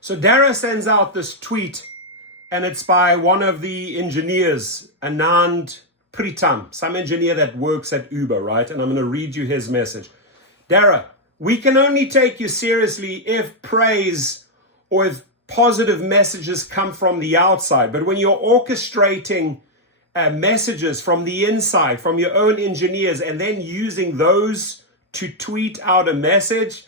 So Dara sends out this tweet, and it's by one of the engineers, Anand Pritam, some engineer that works at Uber, right? And I'm going to read you his message. Dara, we can only take you seriously if praise or if positive messages come from the outside. But when you're orchestrating messages from the inside, from your own engineers, and then using those to tweet out a message,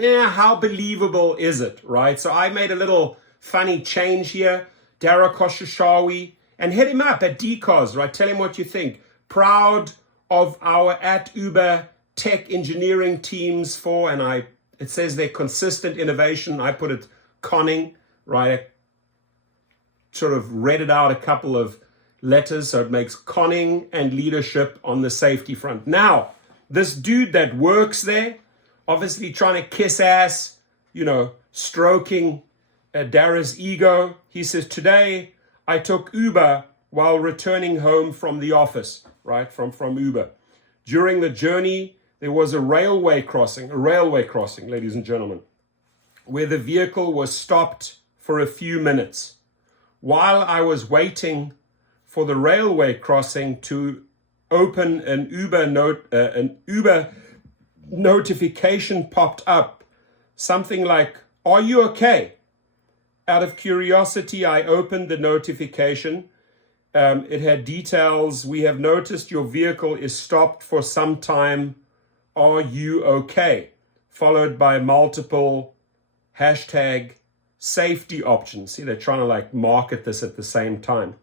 how believable is it, right? So I made a little funny change here. Dara Khosrowshahi, and hit him up at DCOS, right? Tell him what you think. Proud of our at Uber tech engineering teams and it says they're consistent innovation. I put it conning, right? I sort of read it out a couple of letters, so it makes conning and leadership on the safety front. Now, this dude that works there, obviously trying to kiss ass, stroking Dara's ego. He says, today I took Uber while returning home from the office, right? From Uber. During the journey, there was a railway crossing, ladies and gentlemen, where the vehicle was stopped for a few minutes. While I was waiting for the railway crossing to open, an Uber notification popped up, something like, "Are you okay?" Out of curiosity, I opened the notification. It had details. "We have noticed your vehicle is stopped for some time. Are you okay?" Followed by multiple hashtag safety options. See, they're trying to market this at the same time.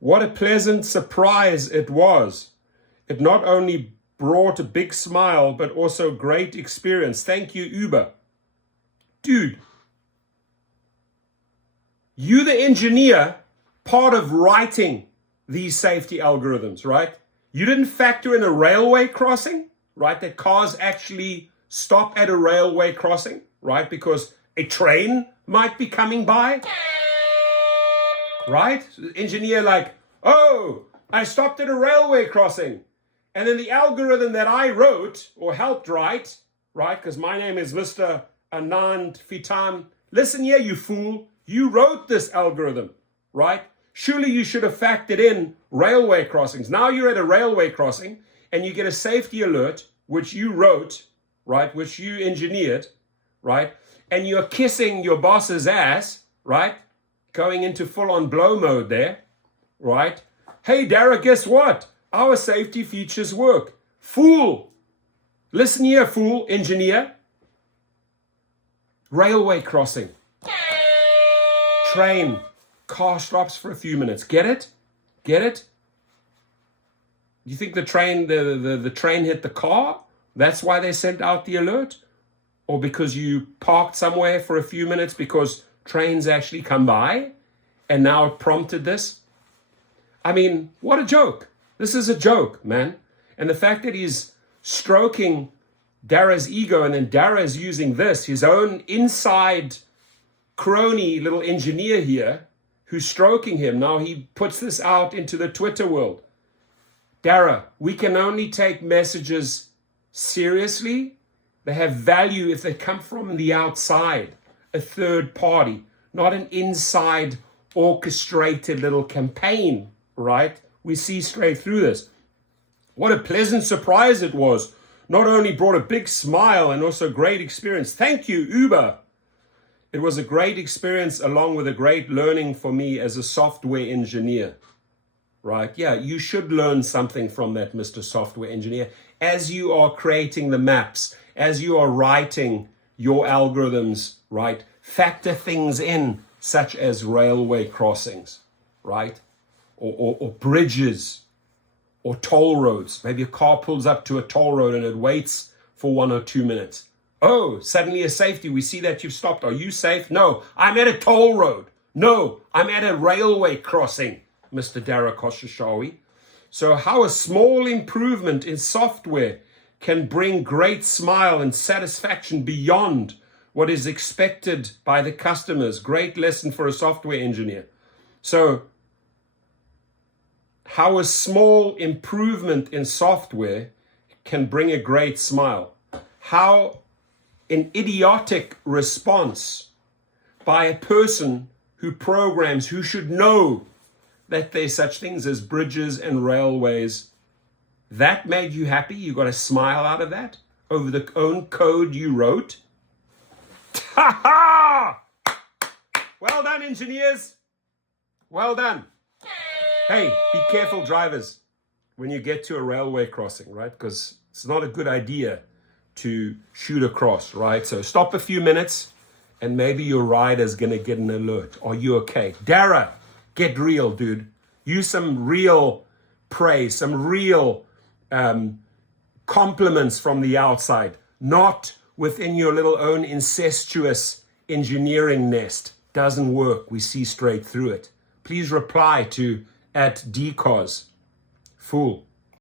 What a pleasant surprise it was. It not only brought a big smile, but also great experience. Thank you, Uber. Dude, you the engineer, part of writing these safety algorithms, right? You didn't factor in a railway crossing, right? That cars actually stop at a railway crossing, right? Because a train might be coming by, right? So the engineer oh, I stopped at a railway crossing. And then the algorithm that I wrote or helped write, right? Because my name is Mr. Anand Fitan. Listen here, you fool. You wrote this algorithm, right? Surely you should have factored in railway crossings. Now you're at a railway crossing and you get a safety alert, which you wrote, right? Which you engineered, right? And you're kissing your boss's ass, right? Going into full-on blow mode there, right? Hey, Dara, guess what? Our safety features work. Fool. Listen here, fool, engineer. Railway crossing. Train. Car stops for a few minutes. Get it? Get it? You think the train hit the car? That's why they sent out the alert? Or because you parked somewhere for a few minutes because trains actually come by and now it prompted this? I mean, what a joke. This is a joke, man. And the fact that he's stroking Dara's ego and then Dara is using this, his own inside crony little engineer here who's stroking him. Now he puts this out into the Twitter world. Dara, we can only take messages seriously. They have value if they come from the outside, a third party, not an inside orchestrated little campaign, right? We see straight through this. What a pleasant surprise it was. Not only brought a big smile and also great experience. Thank you, Uber. It was a great experience along with a great learning for me as a software engineer, right? Yeah, you should learn something from that, Mr. Software Engineer, as you are creating the maps, as you are writing your algorithms, right? Factor things in, such as railway crossings, right? Or bridges, or toll roads. Maybe a car pulls up to a toll road and it waits for 1 or 2 minutes. Oh, suddenly a safety. We see that you've stopped. Are you safe? No, I'm at a toll road. No, I'm at a railway crossing, Mr. Dara Khosrowshahi. So how a small improvement in software can bring great smile and satisfaction beyond what is expected by the customers. Great lesson for a software engineer. So how a small improvement in software can bring a great smile. How an idiotic response by a person who programs, who should know that there's such things as bridges and railways. That made you happy? You got a smile out of that? Over the own code you wrote? Ha ha! Well done, engineers. Well done. Hey, be careful, drivers, when you get to a railway crossing, right? Because it's not a good idea to shoot across, right? So stop a few minutes and maybe your rider's gonna get an alert. Are you okay? Dara, get real, dude. Use some real praise, some real compliments from the outside, not within your little own incestuous engineering nest. Doesn't work. We see straight through it. Please reply to @dcos. Fool.